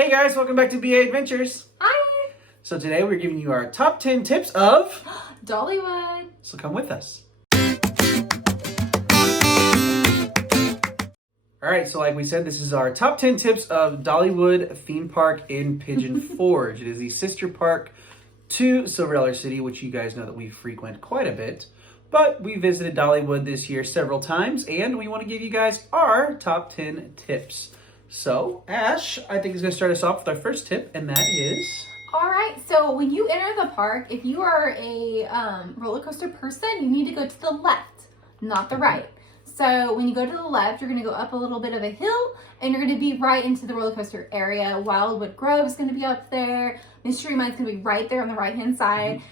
Hey guys, welcome back to BA Adventures. Hi! So today we're giving you our top 10 tips of Dollywood. So come with us. Alright, so like we said, this is our top 10 tips of Dollywood theme park in Pigeon Forge. It is the sister park to Silver Dollar City, which you guys know that we frequent quite a bit. But we visited Dollywood this year several times, and we want to give you guys our top 10 tips. So, Ash, I think is going to start us off with our first tip, and that is... All right, so when you enter the park, if you are a roller coaster person, you need to go to the left, not the right. So when you go to the left, you're going to go up a little bit of a hill, and you're going to be right into the roller coaster area. Wildwood Grove is going to be up there. Mystery Mine's going to be right there on the right-hand side.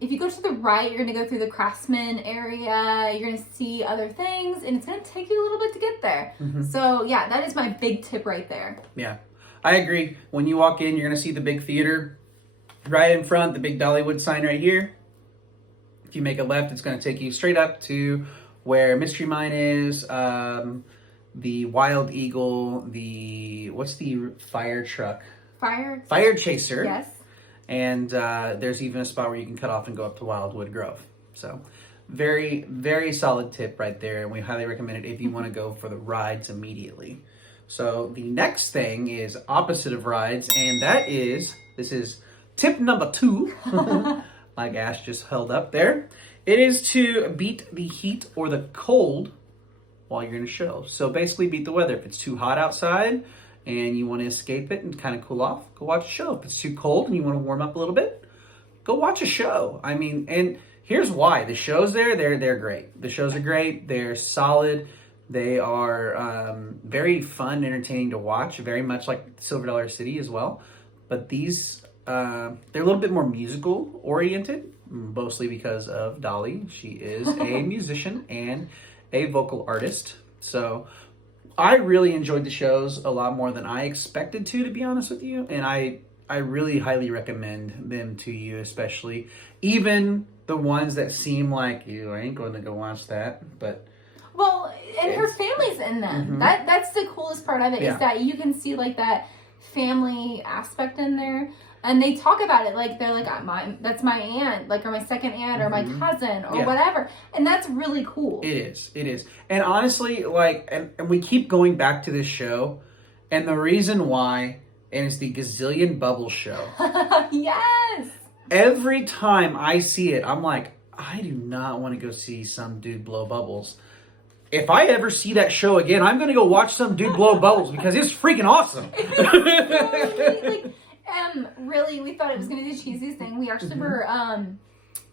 If you go to the right, you're going to go through the Craftsman area. You're going to see other things, and it's going to take you a little bit to get there. So yeah, that is my big tip right there. Yeah, I agree. When you walk in, you're going to see the big theater right in front, the big Dollywood sign right here. If you make a left, it's going to take you straight up to where Mystery Mine is, the Wild Eagle, what's the fire truck? Fire Chaser. Yes. And there's even a spot where you can cut off and go up to Wildwood Grove. So very, very solid tip right there. And we highly recommend it if you want to go for the rides immediately. So the next thing is opposite of rides. And this is tip number 2. Like Ash just held up there. It is to beat the heat or the cold while you're in a show. So basically beat the weather. If it's too hot outside and you want to escape it and kind of cool off, go watch a show. If it's too cold and you want to warm up a little bit, go watch a show. I mean, and here's why. The shows they're great. The shows are great. They're solid. They are very fun and entertaining to watch, very much like Silver Dollar City as well. But these, they're a little bit more musical oriented, mostly because of Dolly. She is a musician and a vocal artist. So I really enjoyed the shows a lot more than I expected to be honest with you. And I really highly recommend them to you, especially even the ones that seem like you ain't going to go watch that. But well, and her family's in them. That's the coolest part of it, is that you can see like that family aspect in there. And they talk about it like they're like, that's my aunt, like, or my second aunt, or my cousin, or whatever. And that's really cool. It is. And honestly, like, and we keep going back to this show, and the reason why, and it's the Gazillion Bubbles show. Yes. Every time I see it, I'm like, I do not want to go see some dude blow bubbles. If I ever see that show again, I'm going to go watch some dude blow bubbles because it's freaking awesome. Really, we thought it was going to be the cheesiest thing. We actually were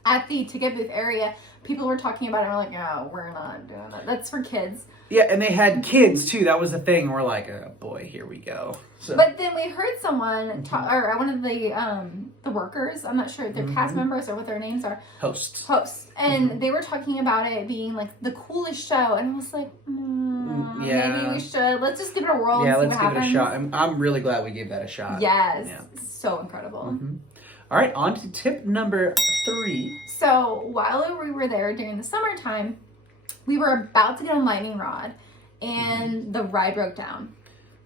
at the ticket booth area. People were talking about it, and we're like, no, we're not doing that. That's for kids. Yeah, and they had kids, too. That was the thing. We're like, oh, boy, here we go. So. But then we heard someone, or one of the workers, I'm not sure if they're cast members or what their names are. Hosts. And they were talking about it being, like, the coolest show. And I was like, maybe we should. Let's just give it a whirl and see what happens. Yeah, let's give it a shot. I'm really glad we gave that a shot. Yes. Yeah. So incredible. All right, on to tip number 3. So while we were there during the summertime, we were about to get on Lightning Rod, and the ride broke down.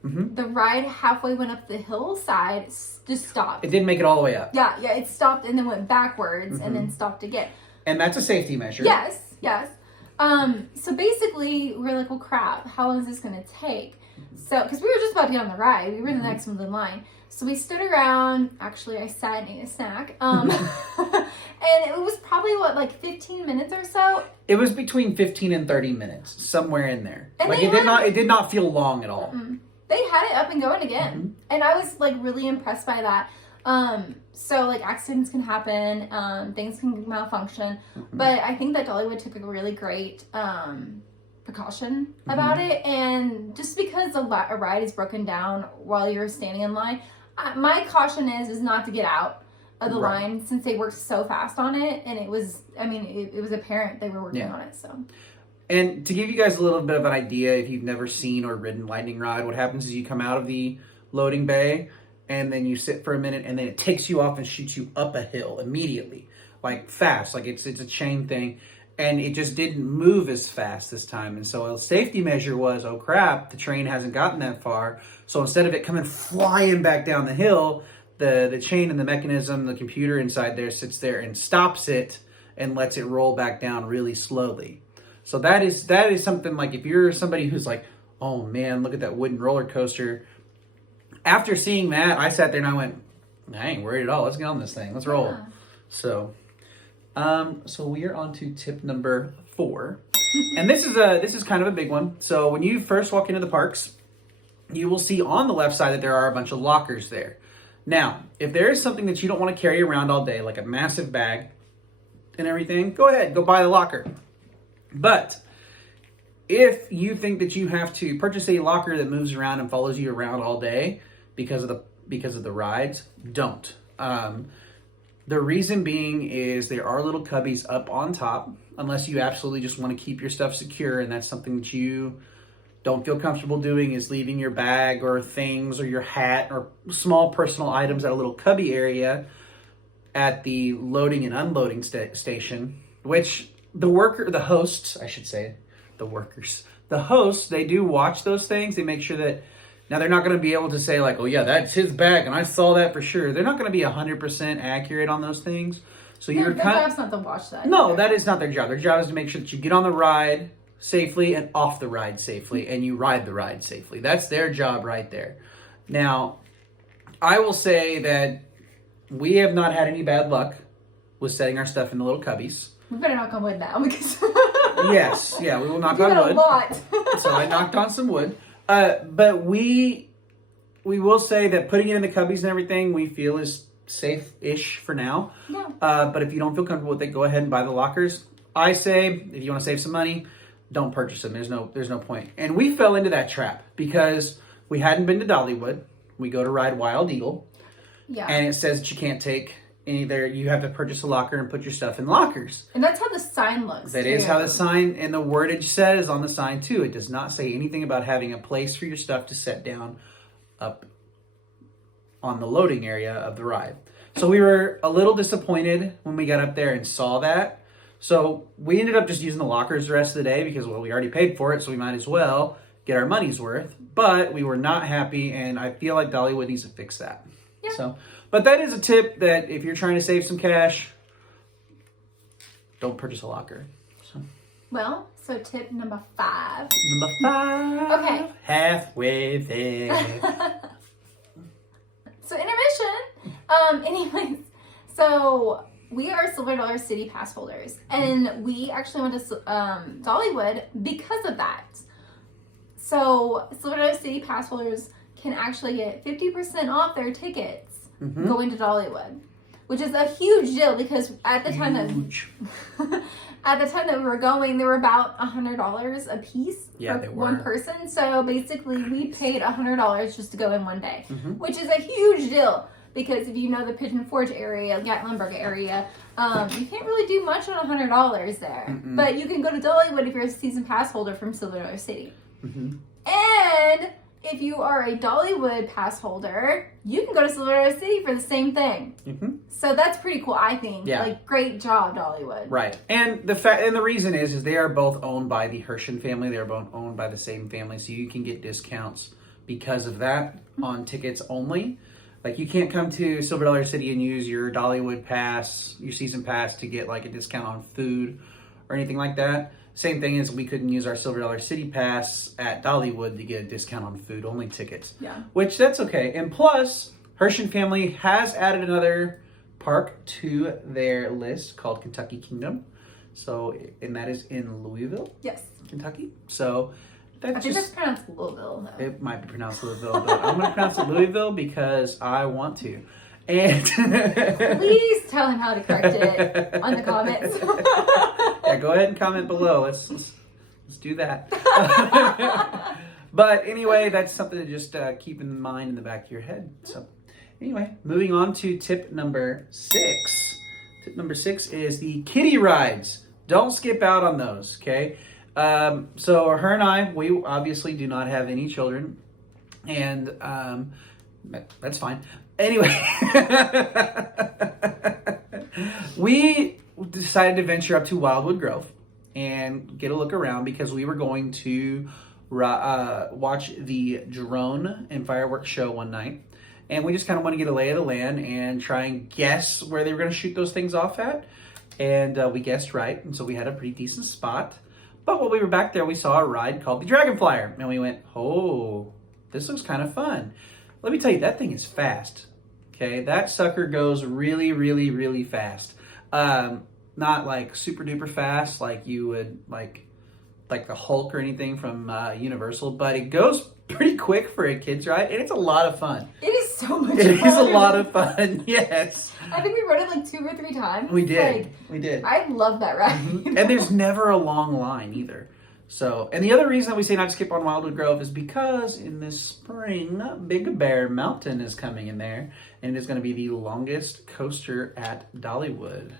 The ride halfway went up the hillside, just stopped. It didn't make it all the way up. Yeah, it stopped and then went backwards and then stopped again. And that's a safety measure. Yes. So basically, we were like, well, crap, how long is this going to take? So, because we were just about to get on the ride. We were the next ones in line. So we stood around. Actually, I sat and ate a snack. And it was probably, like 15 minutes or so? It was between 15 and 30 minutes, somewhere in there. And like, it did not feel long at all. They had it up and going again. And I was, like, really impressed by that. So, like, accidents can happen. Things can malfunction. But I think that Dollywood took a really great precaution about it. And just because a ride is broken down while you're standing in line, my caution is not to get out of the line, since they worked so fast on it. And it was, it was apparent they were working on it. So. And to give you guys a little bit of an idea, if you've never seen or ridden Lightning Rod, what happens is you come out of the loading bay, and then you sit for a minute, and then it takes you off and shoots you up a hill immediately, like fast, like it's a chain thing. and it just didn't move as fast this time. And so a safety measure was, oh crap, the train hasn't gotten that far. So instead of it coming flying back down the hill, the chain and the mechanism, the computer inside there sits there and stops it and lets it roll back down really slowly. So that is something like, if you're somebody who's like, oh man, look at that wooden roller coaster. After seeing that, I sat there and I went, I ain't worried at all. Let's get on this thing. Let's roll. Yeah. So we are on to tip number 4. And this is kind of a big one. So when you first walk into the parks, you will see on the left side that there are a bunch of lockers there. Now, if there is something that you don't want to carry around all day, like a massive bag and everything, go ahead, go buy a locker. But if you think that you have to purchase a locker that moves around and follows you around all day because of the rides, don't. The reason being is there are little cubbies up on top, unless you absolutely just want to keep your stuff secure, and that's something that you don't feel comfortable doing, is leaving your bag or things or your hat or small personal items at a little cubby area at the loading and unloading station, which the hosts, they do watch those things. They make sure that, now they're not going to be able to say like, oh yeah, that's his bag and I saw that for sure. They're not going to be 100% accurate on those things. So their job's not to watch that. No, either. that is not their job. Their job is to make sure that you get on the ride safely and off the ride safely, and you ride the ride safely. That's their job right there. Now, I will say that we have not had any bad luck with setting our stuff in the little cubbies. We better knock on wood now because Yes, yeah, we will knock on wood. a lot. So I knocked on some wood. But we will say that putting it in the cubbies and everything, we feel is safe-ish for now. Yeah. But if you don't feel comfortable with it, go ahead and buy the lockers. I say, if you want to save some money, don't purchase them. There's no point. And we fell into that trap because we hadn't been to Dollywood. We go to ride Wild Eagle. Yeah. And it says that you can't take any there. You have to purchase a locker and put your stuff in lockers. And that's how the sign looks. That is how the sign and the wordage says on the sign too. It does not say anything about having a place for your stuff to set down up on the loading area of the ride. So we were a little disappointed when we got up there and saw that. So we ended up just using the lockers the rest of the day because, well, we already paid for it, so we might as well get our money's worth. But we were not happy, and I feel like Dollywood needs to fix that. Yeah. So, but that is a tip that if you're trying to save some cash, don't purchase a locker. So tip number 5. Number 5. Okay. Halfway there. So intermission. Anyways, so we are Silver Dollar City pass holders, and we actually went to Dollywood because of that. So Silver Dollar City pass holders can actually get 50% off their tickets going to Dollywood, which is a huge deal because at the time that we were going, they were about $100 a piece for one person. So basically, we paid $100 just to go in one day, which is a huge deal because if you know the Pigeon Forge area, Gatlinburg area, you can't really do much on $100 there. But you can go to Dollywood if you're a season pass holder from Silver Dollar City. And if you are a Dollywood pass holder, you can go to Silver Dollar City for the same thing. So that's pretty cool, I think. Yeah. Like, great job, Dollywood. Right. And the reason is they are both owned by the Herschen family. They are both owned by the same family, so you can get discounts because of that on tickets only. Like, you can't come to Silver Dollar City and use your Dollywood pass, your season pass, to get like a discount on food or anything like that. Same thing as we couldn't use our Silver Dollar City pass at Dollywood to get a discount on food-only tickets. Yeah. Which, that's okay. And plus, Herschen family has added another park to their list called Kentucky Kingdom. So, and that is in Louisville, Yes. Kentucky. So, that's I think that's pronounced Louisville, though. It might be pronounced Louisville, but I'm going to pronounce it Louisville because I want to. And please tell him how to correct it on the comments. Yeah, go ahead and comment below. Let's do that. But anyway, that's something to just keep in mind in the back of your head. So anyway, moving on to tip number 6. Tip number 6 is the kiddie rides. Don't skip out on those, okay? So her and I, we obviously do not have any children, and that's fine. Anyway, we decided to venture up to Wildwood Grove, and get a look around because we were going to watch the drone and fireworks show one night. And we just kind of want to get a lay of the land and try and guess where they were going to shoot those things off at. And we guessed right. And so we had a pretty decent spot. But while we were back there, we saw a ride called the Dragonflyer. And we went, oh, this looks kind of fun. Let me tell you, that thing is fast. Okay, that sucker goes really, really, really fast. Not like super duper fast like you would like the Hulk or anything from Universal, but it goes pretty quick for a kid's ride, and it's a lot of fun. It is so much fun. It is a lot of fun, yes. I think we rode it like 2 or 3 times. We did. We did. I love that ride. Mm-hmm. And there's never a long line either. So, and the other reason that we say not to skip on Wildwood Grove is because in the spring, Big Bear Mountain is coming in there, and it is going to be the longest coaster at Dollywood.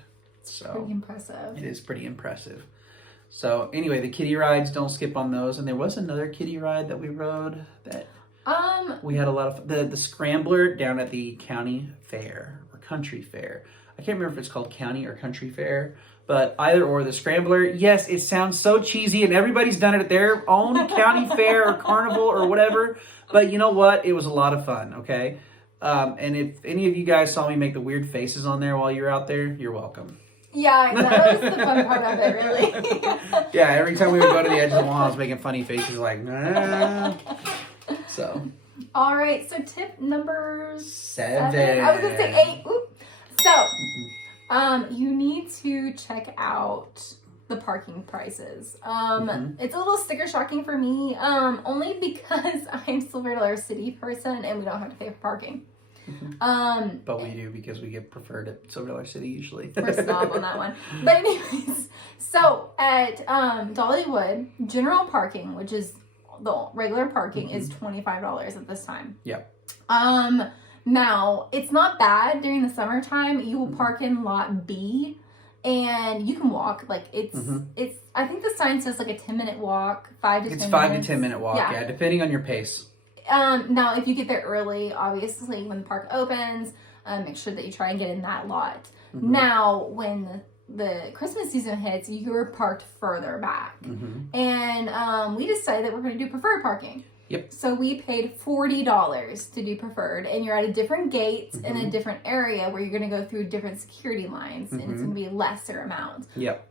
So pretty impressive. It is pretty impressive. So anyway, the kiddie rides, don't skip on those. And there was another kiddie ride that we rode that we had a lot of the Scrambler down at the county fair or country fair. I can't remember if it's called county or country fair, but either or, the Scrambler. Yes, it sounds so cheesy, and everybody's done it at their own county fair or carnival or whatever. But you know what? It was a lot of fun. Okay, and if any of you guys saw me make the weird faces on there while you're out there, you're welcome. Yeah, that was the fun part of it, really. Yeah, every time we would go to the edge of the wall, I was making funny faces like, nah. So. All right, so tip number 7. I was going to say 8. Oop. So, you need to check out the parking prices. It's a little sticker shocking for me, only because I'm Silver City person and we don't have to pay for parking. But we do because we get preferred at Silver City usually. We're snob on that one. But anyways, so at Dollywood, general parking, which is the regular parking, is $25 at this time. Yep. Now, it's not bad during the summertime. You will park in lot B and you can walk. Like it's I think the sign says like a 10-minute walk, 5 to 10 minutes. It's 5 to 10 minute walk, yeah, depending on your pace. Now, if you get there early, obviously, when the park opens, make sure that you try and get in that lot. Now, when the Christmas season hits, you're parked further back. And we decided that we're going to do preferred parking. Yep. So we paid $40 to do preferred, and you're at a different gate in a different area where you're going to go through different security lines, and it's going to be a lesser amount. Yep.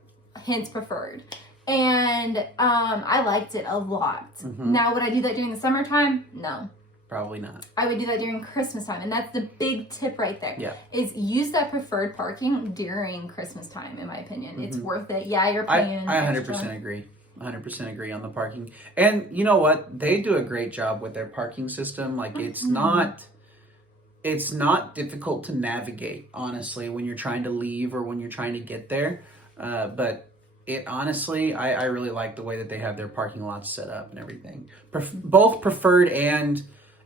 Hence preferred. And I liked it a lot. Now, would I do that during the summertime? No. Probably not. I would do that during Christmas time. And that's the big tip right there. Yeah. Is use that preferred parking during Christmas time, in my opinion. It's worth it. Yeah, you're paying. I 100% agree. 100% agree on the parking. And you know what? They do a great job with their parking system. Like, it's not difficult to navigate, honestly, when you're trying to leave or when you're trying to get there. But it honestly, I really like the way that they have their parking lots set up and everything. Both preferred and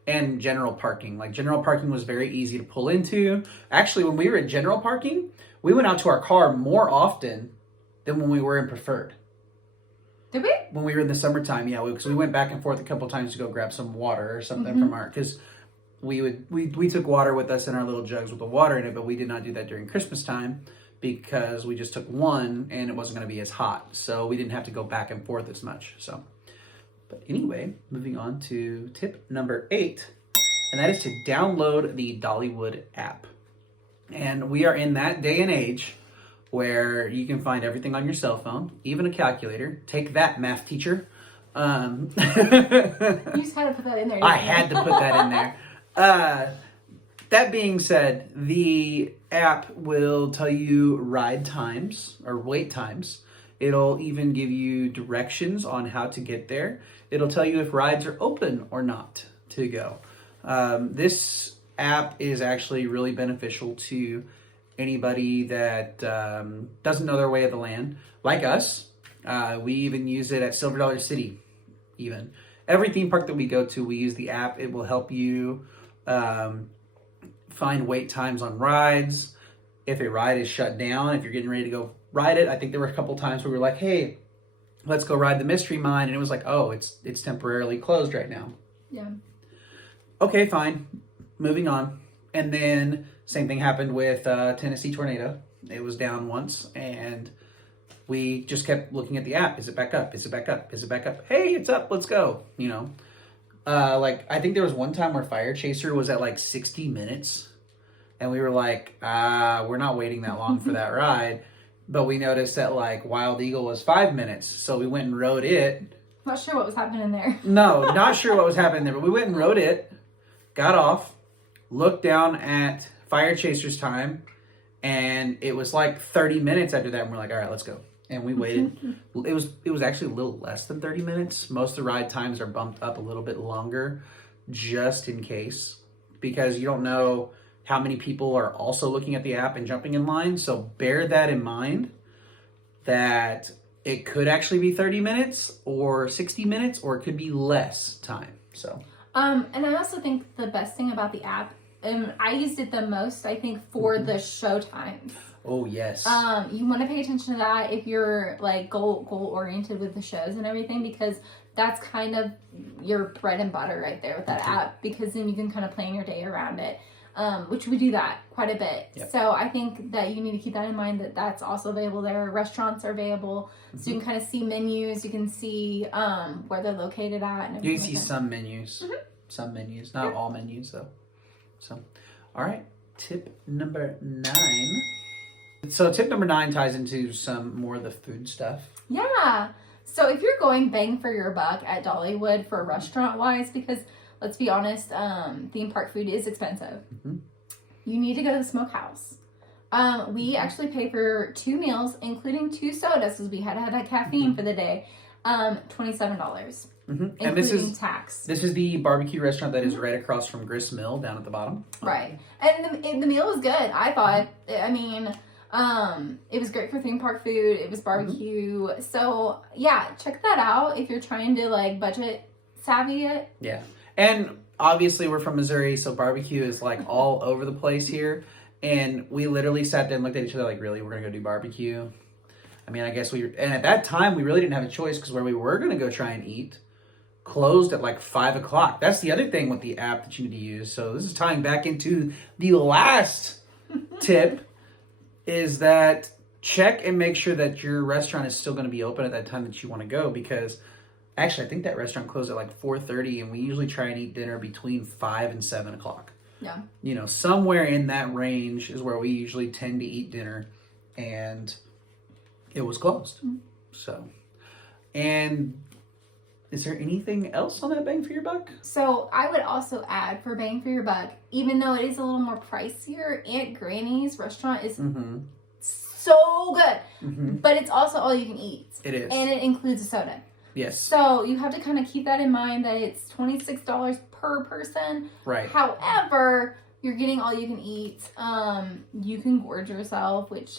general parking. Like, general parking was very easy to pull into. Actually, when we were at general parking, we went out to our car more often than when we were in preferred. Did we? When we were in the summertime, yeah, because we went back and forth a couple times to go grab some water or something from our, because we took water with us in our little jugs with the water in it, but we did not do that during Christmas time, because we just took one and it wasn't going to be as hot. So we didn't have to go back and forth as much. So, but anyway, moving on to tip number 8, and that is to download the Dollywood app. And we are in that day and age where you can find everything on your cell phone, even a calculator. Take that, math teacher. You just had to put that in there. I had to put that in there. That being said, the app will tell you ride times or wait times. It'll even give you directions on how to get there. It'll tell you if rides are open or not to go. This app is actually really beneficial to anybody that doesn't know their way of the land, like us. We even use it at Silver City. Even every theme park that we go to, we use the app. It will help you find wait times on rides. If a ride is shut down, if you're getting ready to go ride it. I think there were a couple times where we were like, hey, let's go ride the Mystery Mine, and it was like, oh, it's temporarily closed right now. Yeah. Okay, fine. Moving on. And then same thing happened with Tennessee Tornado. It was down once, and we just kept looking at the app. Is it back up? Is it back up? Is it back up? Hey, it's up. Let's go. You know, like I think there was one time where Fire Chaser was at like 60 minutes. And we were like, we're not waiting that long for that ride. But we noticed that like Wild Eagle was 5 minutes. So we went and rode it. Not sure what was happening there. No, not sure what was happening there. But we went and rode it, got off, looked down at Fire Chaser's time. And it was like 30 minutes after that. And we're like, all right, let's go. And we waited. It was actually a little less than 30 minutes. Most of the ride times are bumped up a little bit longer just in case. Because you don't know how many people are also looking at the app and jumping in line. So bear that in mind that it could actually be 30 minutes or 60 minutes or it could be less time. So and I also think the best thing about the app, and I used it the most, I think, for the show times. Oh yes. You want to pay attention to that if you're like goal oriented with the shows and everything, because that's kind of your bread and butter right there with that app, because then you can kind of plan your day around it. Which we do that quite a bit. Yep. So I think that you need to keep that in mind, that that's also available there. Restaurants are available. So you can kind of see menus. You can see where they're located at. And you can see like some menus. Some menus. Not all menus though. So, all right. Tip number 9. So tip number 9 ties into some more of the food stuff. Yeah. So if you're going bang for your buck at Dollywood for restaurant-wise, because let's be honest, theme park food is expensive. You need to go to the smokehouse. We actually pay for 2 meals, including 2 sodas, because we had to have that caffeine for the day. $27, And this is tax. This is the barbecue restaurant that is right across from Grist Mill down at the bottom. Right, and the meal was good. I thought. I mean, it was great for theme park food. It was barbecue. So yeah, check that out if you're trying to like budget savvy it. Yeah. And obviously we're from Missouri, so barbecue is like all over the place here. And we literally sat there and looked at each other like, really, we're going to go do barbecue? I mean, I guess and at that time we really didn't have a choice, because where we were going to go try and eat closed at like 5 o'clock. That's the other thing with the app that you need to use. So this is tying back into the last tip, is that check and make sure that your restaurant is still going to be open at that time that you want to go, because actually, I think that restaurant closed at like 4:30, and we usually try and eat dinner between 5 and 7 o'clock. Yeah. You know, somewhere in that range is where we usually tend to eat dinner, and it was closed. So, and is there anything else on that bang for your buck? So I would also add, for bang for your buck, even though it is a little more pricier, Aunt Granny's restaurant is so good, but it's also all you can eat. It is. And it includes a soda. Yes. So you have to kind of keep that in mind, that it's $26 per person. Right. However, you're getting all you can eat. You can gorge yourself, which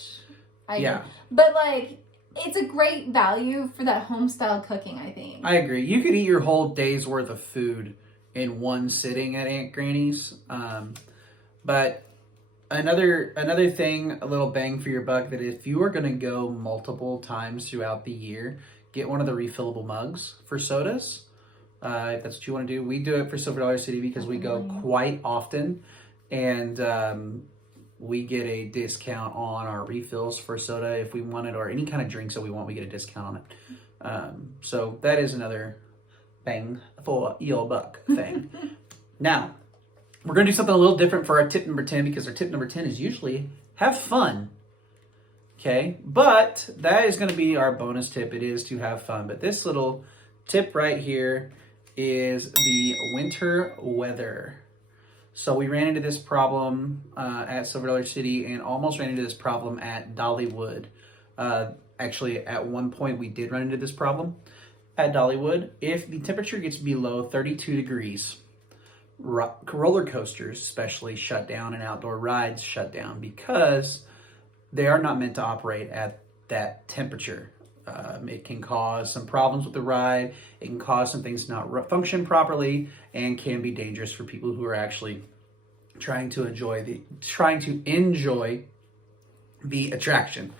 I do. But like, it's a great value for that home style cooking, I think. I agree. You could eat your whole day's worth of food in one sitting at Aunt Granny's. But another thing, a little bang for your buck, that if you are going to go multiple times throughout the year, get one of the refillable mugs for sodas. If that's what you want to do. We do it for Silver Dollar City because we go quite often, and we get a discount on our refills for soda if we want it, or any kind of drinks that we want, we get a discount on it. So that is another bang for your buck thing. Now, we're going to do something a little different for our tip number 10, because our tip number 10 is usually have fun. Okay, but that is going to be our bonus tip. It is to have fun. But this little tip right here is the winter weather. So we ran into this problem at Silver Dollar City, and almost ran into this problem at Dollywood. Actually, at one point we did run into this problem at Dollywood. If the temperature gets below 32 degrees, roller coasters especially shut down, and outdoor rides shut down, because they are not meant to operate at that temperature. It can cause some problems with the ride. It can cause some things to not function properly, and can be dangerous for people who are actually trying to enjoy the attraction.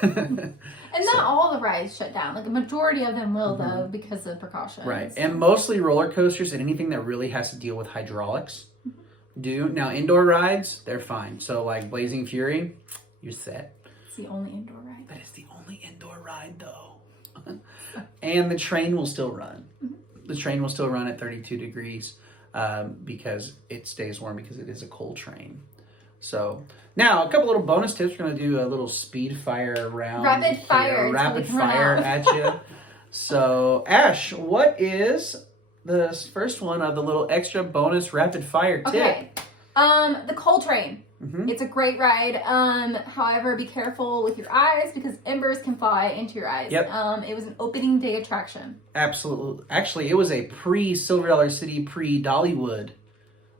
And not all the rides shut down. Like a majority of them will, though, because of precautions. Right. And mostly roller coasters and anything that really has to deal with hydraulics do. Now, indoor rides, they're fine. So like Blazing Fury, you're set. It's the only indoor ride. That is the only indoor ride though. And the train will still run. The train will still run at 32 degrees because it stays warm because it is a cold train. So now a couple little bonus tips. We're going to do a little speed fire round. Rapid fire. Rapid fire at you. So Ash, what is the first one of the little extra bonus rapid fire tip? Okay. The coal train. Mm-hmm. It's a great ride. However, be careful with your eyes because embers can fly into your eyes. Yep. It was an opening day attraction. Absolutely. Actually, it was a pre-Silver Dollar City, pre-Dollywood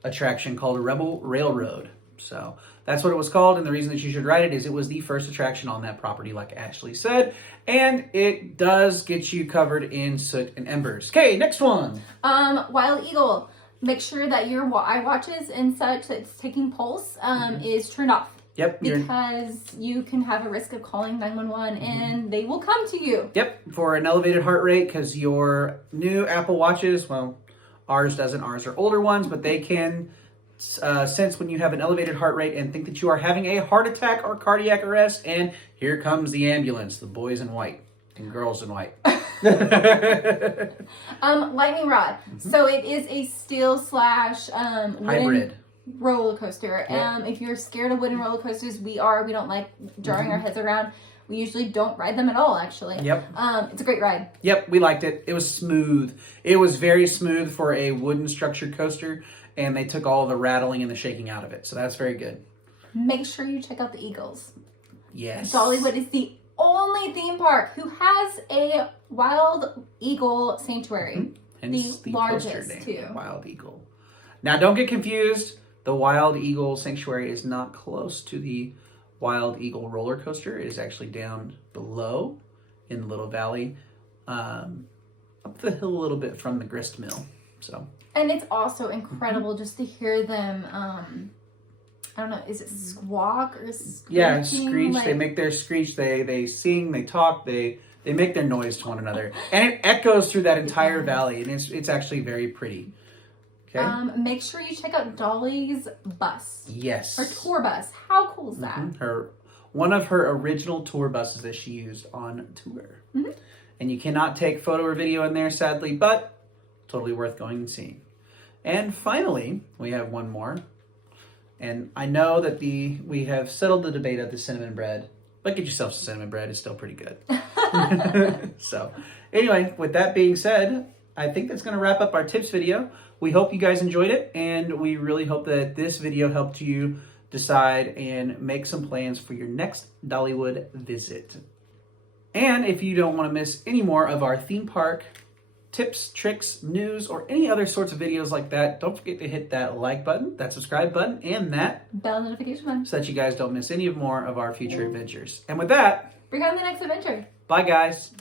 attraction called Rebel Railroad. So that's what it was called, and the reason that you should ride it is it was the first attraction on that property, like Ashley said, and it does get you covered in soot and embers. Okay, next one. Wild Eagle. Make sure that your eye watches and such that's taking pulse is turned off. Yep. Because you can have a risk of calling 911 and they will come to you. Yep, for an elevated heart rate, because your new Apple Watches, well, ours doesn't. Ours are older ones, but they can sense when you have an elevated heart rate and think that you are having a heart attack or cardiac arrest, and here comes the ambulance, the boys in white and girls in white. Lightning rod. So it is a steel / hybrid roller coaster. Yep. If you're scared of wooden roller coasters, we don't like jarring our heads around. We usually don't ride them at all, actually. Yep. It's a great ride. Yep, we liked it. It was smooth. It was very smooth for a wooden structured coaster, and they took all the rattling and the shaking out of it. So that's very good. Make sure you check out the Eagles. Yes. Dollywood is the only theme park who has a wild eagle sanctuary. Hence the largest, coaster name, too. Wild Eagle. Now, don't get confused. The Wild Eagle Sanctuary is not close to the Wild Eagle roller coaster. It is actually down below in the little valley, up the hill a little bit from the grist mill. So. And it's also incredible just to hear them. I don't know, is it squawk or screeching? Yeah, screech. Like... They make their screech. They sing. They talk. They make their noise to one another, and it echoes through that entire valley, and it's actually very pretty. Okay. Make sure you check out Dolly's bus. Yes. Her tour bus. How cool is that? One of her original tour buses that she used on tour. Mm-hmm. And you cannot take photo or video in there, sadly, but totally worth going and seeing. And finally, we have one more. And I know that we have settled the debate of the cinnamon bread, but get yourself some cinnamon bread. It's still pretty good. So anyway, with that being said, I think that's going to wrap up our tips video. We hope you guys enjoyed it, and we really hope that this video helped you decide and make some plans for your next Dollywood visit. And if you don't want to miss any more of our theme park tips, tricks, news, or any other sorts of videos like that, don't forget to hit that like button, that subscribe button, and that bell notification button so that you guys don't miss any more of our future adventures. And with that, bring on the next adventure. bye guys.